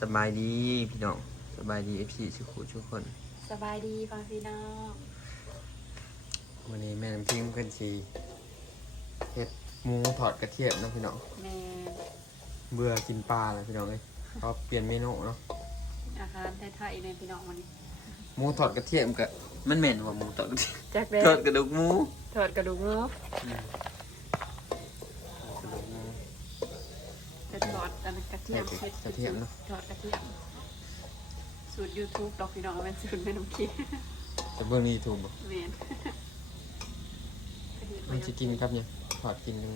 สบายดีพี่น้องสบายดีเอฟซีสุขุทุกคนสบายดีฟังพี่น้องวันนี้แม่น้ำพิมพ์เพิ่นสีเฮ็ดหมูถอดกระเทียมเนาะพี่น้องแม่เบื่อกินปลาแล้วพี่น้องเอ้ยเขาเปลี่ยนเมนูเนาะอาหารไทยๆในพี่น้องวันนี้หมูถอดกระเทียมกับมันเหม็นว่าหมูถอดกระเทียมแจ็คเด้ถอดกระดูกหมูถอดกระดูกหมูกระดูกหมู เป็นถอดอันนั้น กระเทียมใส่กระเทียมเนอะถอดกระเทียม สูตร YouTube ดอกพี่น้องเป็นสูตรแม่น้ำขี้จะเบิ่งในยูทูบบ่แม่นมันจะกินครับเนี่ยถอดกินกัน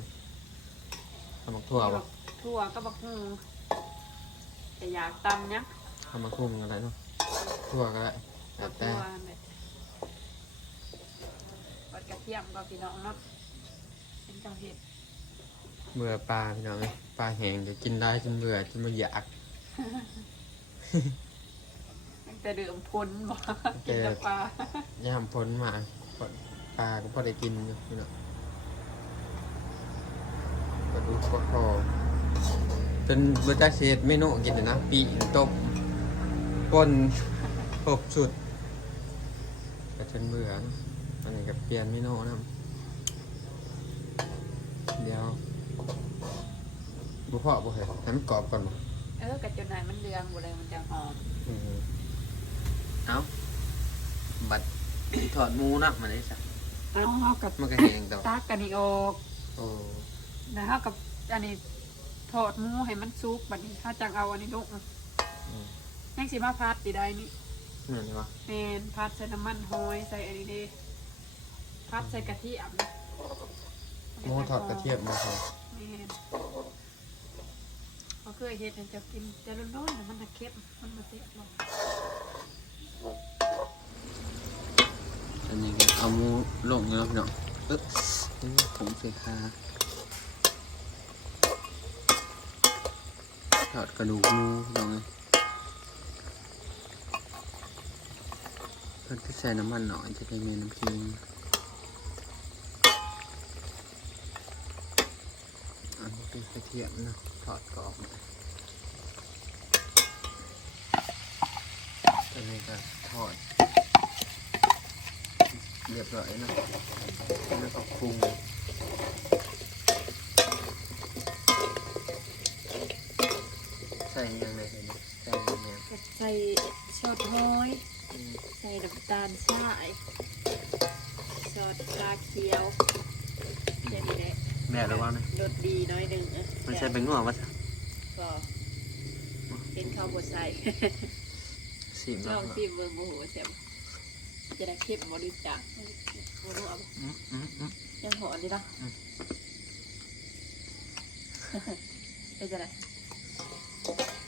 ทำมักทั่วบ่ทั่วก็บักฮูแต่อยากตำเนี่ยทำมักทุ่งอะไรเนาะทั่วก็ได้แต่บักแต่ทั่วเลยถอดกระเทียมก็พี่น้องเนาะเป็นเจ้าเห็ด เบื่อปลาพี่น้องเอ้ยปลาแห้งจะกินได้จนเบื่อจนไม่อยาก ตั้งแต่เดิมพ้นบ่กินแต่ปลาย่ามพ้นมาปลาก็พอได้กินอยู่พี่น้องปลาดุกปลาคอเป็นเบอร์ตาเชดเมนูกินนะปีนตบปนครบสุดก็จนเบื่อนะอันนี้ก็เปลี่ยนเมนูนะเดี๋ยว บุพอบุเหรอให้มันกรอบก่อนบ่เออกระจนไหนมันเรืองบ่เลยมันจะหอมอืมเอาบัดถอดหมูนะมาได้สักเอาเอากับมันก็แห้งแต่ว่าตักกันนี่ออกโอ้นะฮะกับอันนี้ทอดหมูให้มันสุกบัดนี้ถ้าจังเอาอันนี้ลงอืมยังสิมาพัดตีได้นี่นั่นนี่วะแมนพัดใส่น้ำมันหอยใส่อันนี้เด้พัดใส่กะทิอะหมูถอดกระเทียมมาพอแมน เขาเคยเฮ็ดให้เจะกินแต่ร้อนๆแต่มันจะเค็มมันมาเสียบลงอันนี้ก็เอาหมูลงเนาะพี่น้องปึ๊บนี่ผมเสียคาถอดกระดูกหมูพี่องเลยเพิ่นก็ใส่น้ำมันหน่อยจะได้มีน้ำจิ้ม ระเทียมนะถอดกรอบมาอันนี้ก็ทอด เรียบร้อยนะแล้วก็ปรุงใส่ยังไงเลยนะใส่ยังไงใส่ซอสหอย ใส่น้ำตาลทรายซอสปลาเขียว แหละแม่ระวังนะรสดีน้อยหนึ่งอะมันใช่เป็นงัววะจ๊ะก็เป็นข้าวบดใส่สีมลแล้อวงชิมเบอร์โมโหเสียมจะได้เข้มบริจาคโมโหเอาอืมอืมอืมยังหอนดีนะอืมเป็นจะไร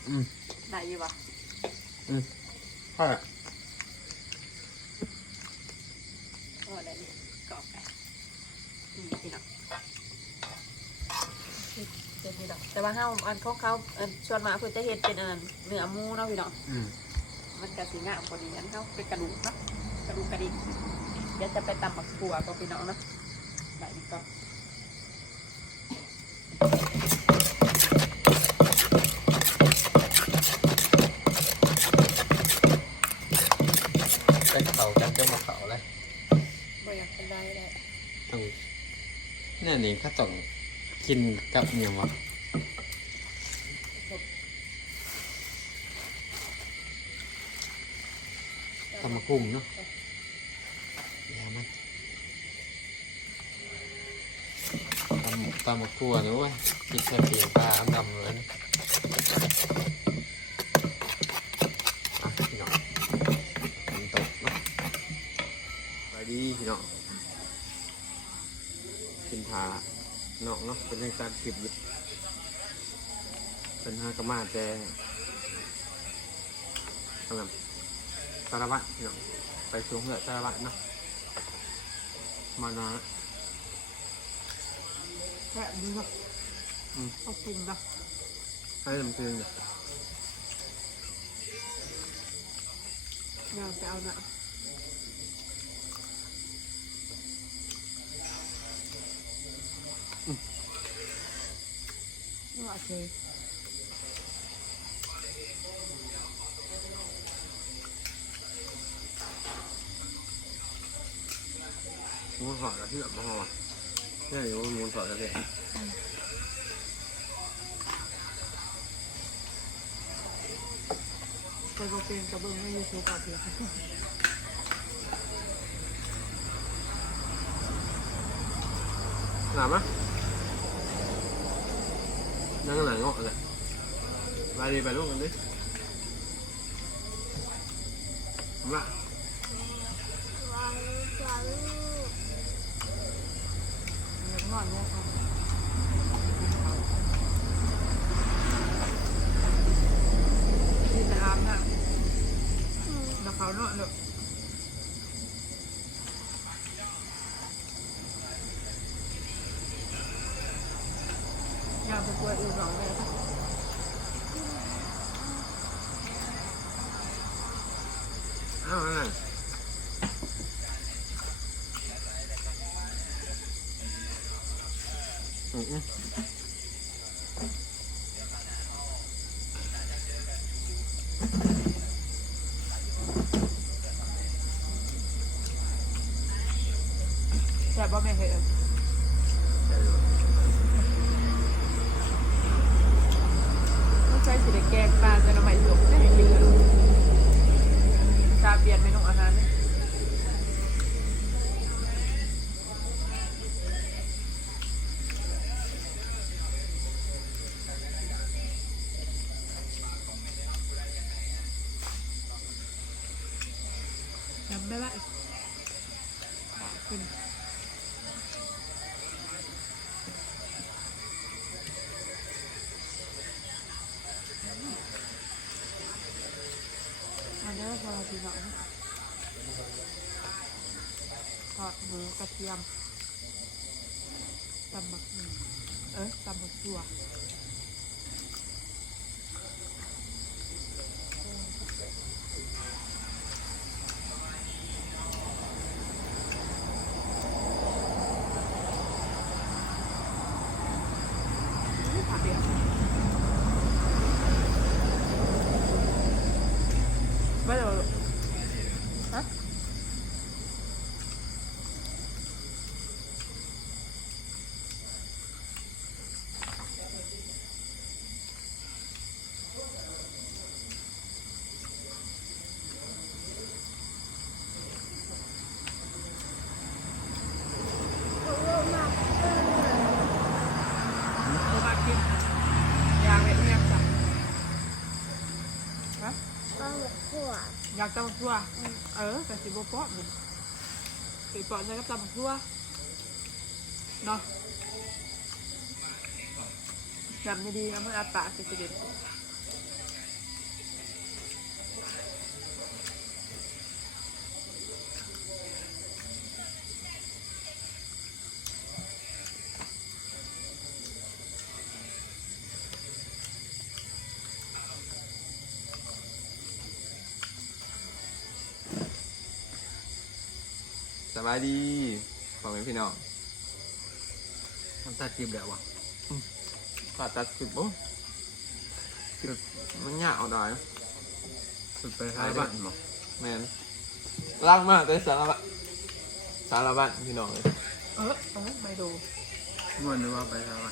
อืมได้อยี่ปะค่ะก็ได้นี่กรอบไปอืมพี่น้องเจ็ดพี่น้อง แต่ว่าเฮาอันของเขาอันชวนมาเพื่อจะเห็ดเป็นอันเนื้อหมูเนาะพี่น้องอืมมันกระสีงามพอดีอันเขาเป็นกระดูกเนาะกระดูกกระดิ่งเดี๋ยวจะไปตำบักถั่วกับพี่น้องเนาะได้นี่ก็ได้เขากันจะมาเขาเลยบ่อยากเป็นได้เลยต้องนี่นี่ก็ต้องกินกับเนี่ยวะทำมาคุ้มเนาะยามัน ตำตำมกรัวนะเว้ยกินแค่เปลี่ยกปลาดำเลยนะอะพี่น้องมันตกเนาะไปดีพี่น้องกินผาเนาะเนาะเป็นเรื่องการคลิปอยู่เป็นห้ากระมาแต่กำลังสารวัตรพี่น้องไปสูงเหนือสารวัตรเนาะมาน้อย แค่นี้เนาะอืม ต้อใช่ลำเกลือเนี่ยเราจอาน่ะนี่ว่เคยหัวหอดแล้วที่แบบมวหอด นี่อยู่มูนสอดกระเทียมไปโปรเฟนกับเบิ้งในยูทูบเอาเพียงหนาไหมนั่งหนังงอกเลยไปดีไปลูกกันดิมา หนงอนเนี่ยค่ะที่จะอาบน้ำแล้วเขาเนาะเนาะอยากไปกลัวอื่นหรอกเลย อ้าวนั่น อืม อันนี้ก็พอดีหน่อยทอดหมูกระเทียมตำบักหุ่งเอ้ยตำบักจั่วผักเดียวไม่เดี๋ยวฮะ โบมากินอยากเลยอยากจับฮะ อยากตำบทั่ว เออแต่สิบโปะมันสิบโปะใช้กับตำบทั่วเนาะจำดีๆเอามืออาตาสิบเด็ด สบายดีฟังไหมพี่น้องมันตัดจิบแล้ววะตัดตัดสิบโอ้คือมันยากเอาได้สุดไปท้ายบ้านมั้งแมนล่างมากเลยสารบัตสารบัตพี่น้องเลยเออเออไม่ดูม่วนหรือว่าไปทางไหน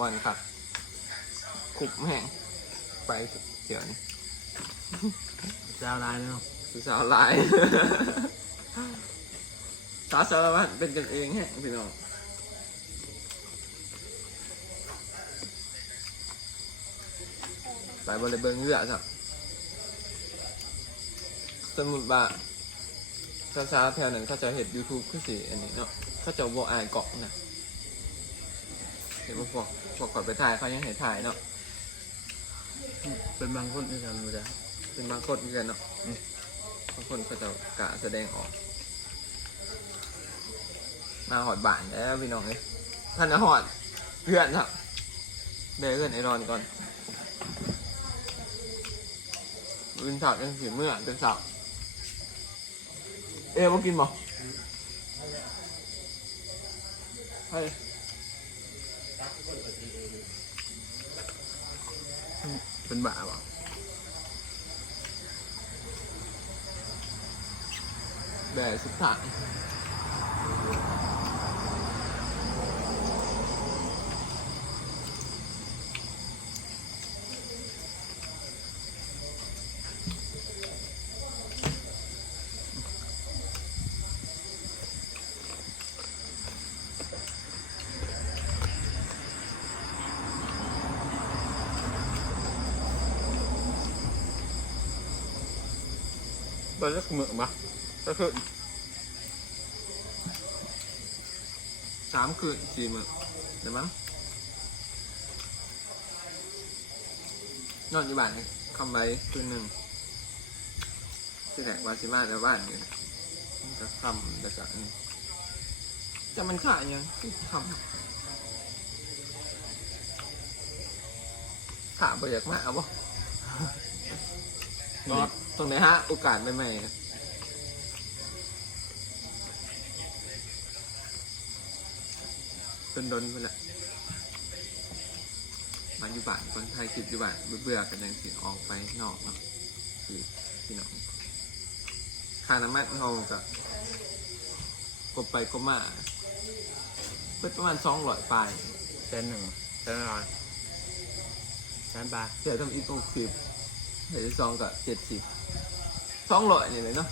วันครับขุบแห้งไปเดี๋ยวนี้เจ้าลายเนาะคือสาวหลาย สาวสารวัตรเป็นกันเองแฮะพี่น้องไปบริเบิงเรือสักสมมุติว่าสาวๆแถวนั้นเขาจะเห็น YouTube คือสิอันนี้เนาะเขาจะบอกอายเกาะนะเห็นว่าพวกพวกก่อนไปถ่ายเขายังเห็นถ่ายเนาะเป็นบางคนที่ทำดูได้เป็นบางคนเหมือนกันเนาะอืม บางคนก็จะกะแสดงออก มาหอดบ้านแล้วพี่น้องเอ้ยท่านหอดเพื่อนครับเบเพื่อนไอรอนก่อนวินถอดยังสีเมื่อเป็นสาวเอ๊ะมากินบ่เฮ้ยเป็นบ่าเได้สุดทางตอนแรเหมือนปะ ก็คือสามคืนสี่หมื่นเดี๋ยวมั้งนอนอยู่บ้านนี่คำไว้คืนหนึ่งที่แหลกวาซิมาแล้วบ้านเนี่ยมันจะคำแต่จะอันนี้จะมันขาดยังที่คำขาไปอยากมาเอาบ่นอตตรงไหนฮะ โอกาสใหม่ๆ เป็นดนไปละมาอยู่บ้านคนไทยคิดอยู่บ้านเบื่อๆกันยังสิออกไปนอกเนาะพี่พี่น้องค่าน้ำมันเราก็กบไปกบมาเป็นประมาณสองร้อยปลายเส้นหนึ่งเส้นอะไรเส้นปลาเสียทำอีกหกสิบเดี๋ยวซองกับเจ็ดสิบสองร้อยนี่เลยเนาะ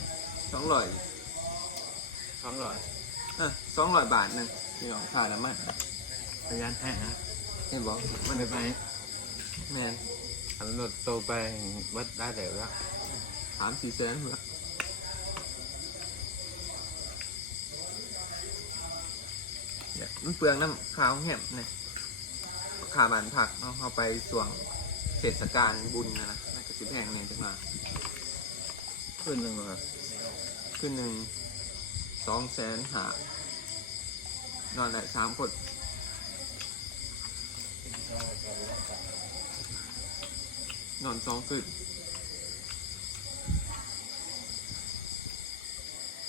สองร้อยสองร้อยอะสองร้อยบาทหนึ่ง พี่น้องค่าน้ำมันพยานแห้งนะเห็นบอกมันได้ไปแมนอันรถโตไปวัดได้เดี๋ยวแล้วสามสี่แสนละเนี่ยมันเปลืองน้ำขาวแหมเนี่ยขาบานผักเอาเอาไปส่วงเทศกาลบุญนะนะน่าจะสิแพงเนี่ยจะมาขึ้นหนึ่งเลยขึ้นหนึ่งสองแสนหา นอนได้สามคนนอนสองคืน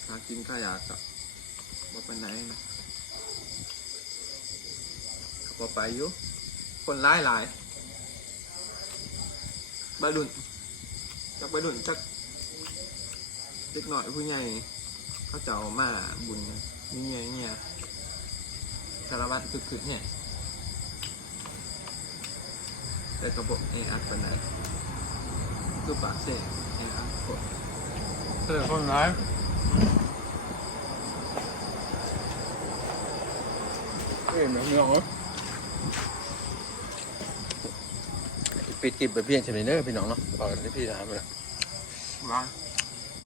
หากินข้าวยากกับว่าไปไหนนะขับไปอยู่ คนร้ายหลายใบดุนจักใบดุนจักเล็กหน่อยผู้ใหญ่เขาจะเอามาบุญนี่เงี้ยเงี้ย สารวัตรคือคือเนี่ย แต่กระบอกเออัดปันไหนคือปากเสกเออัดกดเจอคนร้ายเอ้ยมันเหงาปิดกิบไปเพียงเฉยเนอร์พี่น้องเนาะบอกกันที่พี่ถามมาแล้วร้านส